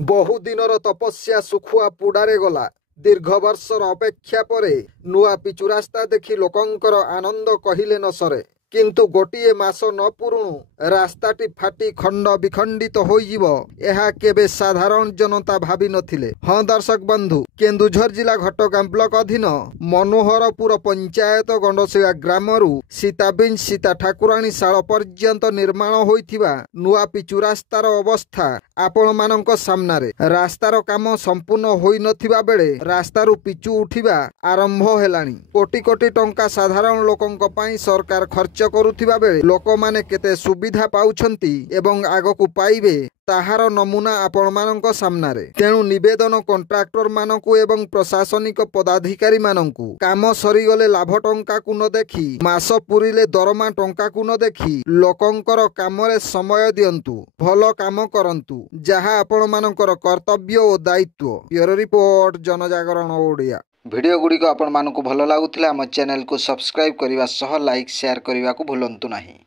बहुदिनर तपस्या सुखुआ पुडारे गला। दीर्घ वर्षर अपेक्षा परे नुआ पिचु रास्ता देखि लोकंकर आनंद कहिले न सरे। किंतु गोटिए मास न पुरुणु रास्ताटी फाटी खंड विखंडित होइजिव एहा केबे साधारण जनता भाबी नथिले। हाँ दर्शक बंधु, केन्दुझर जिला घटगां ब्लॉक अधीन मनोहरपुर पंचायत गंडसिया ग्रामरु सीताबिंज सीता ठाकुराणी शाल पर्यंत निर्माण होइथिबा नुआ पिचु रास्तार अवस्था आपण मानक सामनारे। रास्तार काम संपूर्ण होई नथिबा बेले रास्तारु पिचु उठिबा आरंभ हेलानी। कोटी कोटी टंका साधारण लोकंक पई सरकार खर्च करुथिबा बेले लोकमाने केते सुविधा पाउछंती एवं आगकु पाइबे ताहार नमूना आपण मानक सामनारे। तेणु निवेदन कॉन्ट्राक्टर मानकु एवं प्रशासनिक पदाधिकारी मानकु काम सरीगले लाभ टंका कु न देखि मास पुरिले दरमा टंका कु न देखि लोकंकर कामरे समय दियंतु, भल काम करंतु, जहा आपण मानकर कर्तव्य और दायित्व। ब्यूरो रिपोर्ट, जनजागरण ओडिया। भिडियो गुड़िक आपण मानकु भल लागुथिला आम चैनल को सब्सक्राइब करने सह लाइक शेयर करने को भूलंतु नहीं।